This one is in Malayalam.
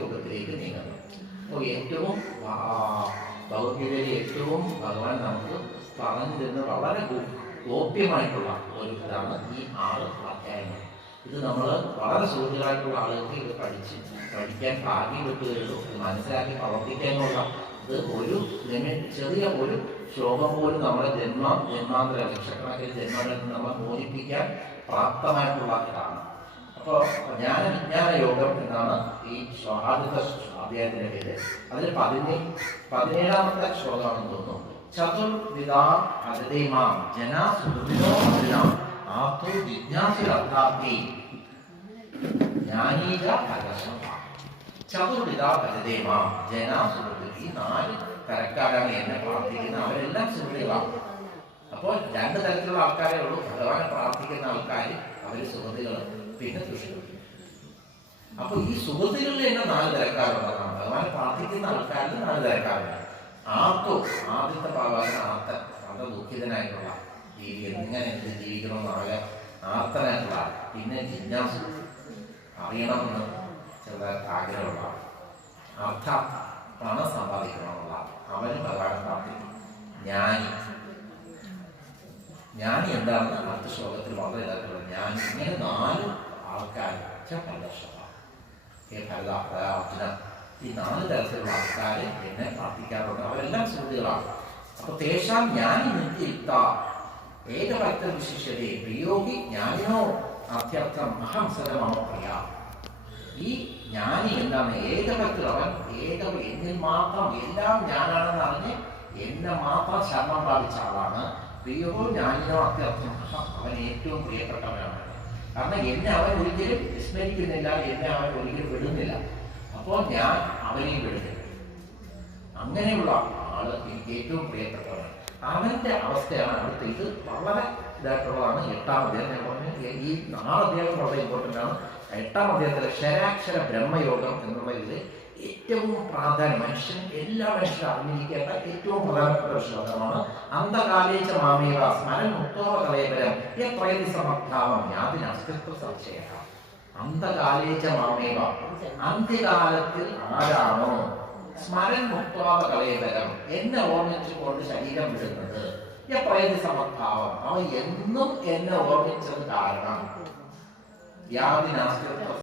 യോഗത്തിലേക്ക് നീങ്ങുന്നു. അപ്പോൾ ഏറ്റവും ഭഗവത്ഗീതയിൽ ഏറ്റവും ഭഗവാൻ നമുക്ക് പറഞ്ഞു തരുന്ന വളരെ ഗോപ്യമായിട്ടുള്ള ഒരു ഇതാണ് ഈ 6 അധ്യായങ്ങൾ. ഇത് നമ്മൾ വളരെ സുഹൃത്തുക്കളായിട്ടുള്ള ആളുകൾക്ക് ഇത് പഠിക്കാൻ ഭാഗ്യം കിട്ടുകയുള്ളൂ. മനസ്സിലാക്കി പ്രവർത്തിക്കാനുള്ള ഇത് ഒരു ചെറിയ ഒരു ശ്ലോകം പോലും നമ്മളെ ജന്മാന്തര ലക്ഷക്കണക്കിന് ജന്മങ്ങളിൽ നമ്മളെ മോചിപ്പിക്കാൻ പ്രാപ്തമായിട്ടുള്ള ഇതാണ്. അപ്പോൾ വിജ്ഞാന യോഗം എന്നാണ് ഈ ആദ്യത്തെ അധ്യായത്തിന്റെ പേര്. അതിൽ 17ാമത്തെ ശ്ലോകമാണെന്ന് തോന്നുന്നു. ചതുർവിധാ ഭജതേമാം ജനാ സുഹൃതിനോ അർജുനാം ആപ്തോ ജിജ്ഞാസുരർത്ഥാർത്ഥി ജ്ഞാനീജ പരമ. ചതുർവിധാ ഭജതേമാം ജനാ സുഹൃതി. ഈ 4 തരക്കാരാണ് എന്നെ പ്രാർത്ഥിക്കുന്നത്. അവരെല്ലാം സുഹൃത്തുക്കളാണ്. അപ്പോൾ 2 തരത്തിലുള്ള ആൾക്കാരേ ഉള്ളൂ. ഭഗവാനെ പ്രാർത്ഥിക്കുന്ന ആൾക്കാർ അവര് സുഹൃത്തുക്കൾ, പിന്നെ ദുഷ്ടകൾ. അപ്പൊ ഈ സുഹൃത്തുക്കളിൽ തന്നെ 4 തരക്കാരുള്ളതാണ്. ഭഗവാനെ പ്രാർത്ഥിക്കുന്ന ആൾക്കാരിൽ 4 തരക്കാരുണ്ട്. ആർത്തോ ആദ്യത്തെ ഭാഗമാണ് ആർത്തൻ, വളരെ ദുഃഖിതനായിട്ടുള്ള ജീവി, എങ്ങനെ ജീവിക്കണമെന്നാകെ ആർത്തനായിട്ടുള്ള. പിന്നെ ജിജ്ഞാസു, അറിയണമെന്ന് ചില ആഗ്രഹമുള്ള. അർത്ഥാർത്ഥ, പണം സമ്പാദിക്കണമെന്നുള്ള, അവന് ഭഗവാനെ പ്രാർത്ഥിക്കും. ജ്ഞാനി എന്താണെന്ന് അടുത്ത ശ്ലോകത്തിൽ വളരെ ഇതായിട്ടുള്ളത്. ജ്ഞാനി. ഇങ്ങനെ 4 ആൾക്കാർ അർജുന, ഈ 4 തരത്തിലുള്ള ആൾക്കാരെ എന്നെ പ്രാർത്ഥിക്കാറുണ്ട്. അവരെല്ലാം സുഹൃത്തുക്കളാണ്. അപ്പൊ തേഷാം ജ്ഞാനി നിത്യുക്ത ഏകഭക്ത വിശിഷ്യതേ പ്രിയോഗി ജ്ഞാനിനോ അത്യർത്ഥം അഹം സദമോ പ്രിയ. ഈ ജ്ഞാനി എന്താണ്? ഏകഭക്തർ. അവൻ എന്നിൽ മാത്രം എല്ലാം ഞാനാണെന്ന് അറിഞ്ഞ് എന്നെ മാത്രം ശരണം പ്രാപിച്ച ആളാണ്. പ്രിയോഗോ ജ്ഞാനിനോ അത്യർത്ഥം അഹം. അവൻ ഏറ്റവും പ്രിയപ്പെട്ടവനാണ്. കാരണം എന്നെ അവൻ ഒരിക്കലും വിസ്മരിക്കുന്നില്ല, എന്നെ അവൻ ഒരിക്കലും വിടുന്നില്ല. അപ്പോൾ ഞാൻ അവനെയും വിടുന്നില്ല. അങ്ങനെയുള്ള ആള് എനിക്ക് ഏറ്റവും പ്രിയപ്പെട്ടവനാണ്. അവന്റെ അവസ്ഥയാണ് അടുത്ത്. ഇത് വളരെ ഇതായിട്ടുള്ളതാണ് 8ാം അധ്യായം. ഞാൻ പറഞ്ഞു ഈ 4 അധ്യായം വളരെ ഇമ്പോർട്ടൻ്റ് ആണ്. 8ാം അധ്യായത്തിലെ ക്ഷരാക്ഷര ബ്രഹ്മയോഗം എന്നുള്ള ഇതിൽ ഏറ്റവും പ്രാധാന്യം എല്ലാ മനുഷ്യരും അറിഞ്ഞിരിക്കേണ്ട ഏറ്റവും പ്രധാനപ്പെട്ട ഒരു ശ്ലോകമാണ്. അന്തകാലേച്ച മാമേവ സ്മരൻ മുക്തോവ കളയപരം യത്രയതി സമഭാവം യാതിന് അസ്തിത്വ സംശയ. അന്തകാലേച്ച മാമേവ, അന്ത്യകാലത്തിൽ ആരാണോ സ്മരൻ മുക്തോവ കളയപരം, എന്നെ ഓർമ്മിച്ചുകൊണ്ട് ശരീരം വിടുന്നത്, യത്രയതി സമഭാവം, അവൻ എന്നും എന്നെ ഓർമ്മിച്ചത് കാരണം യാതിന് അസ്തിത്വ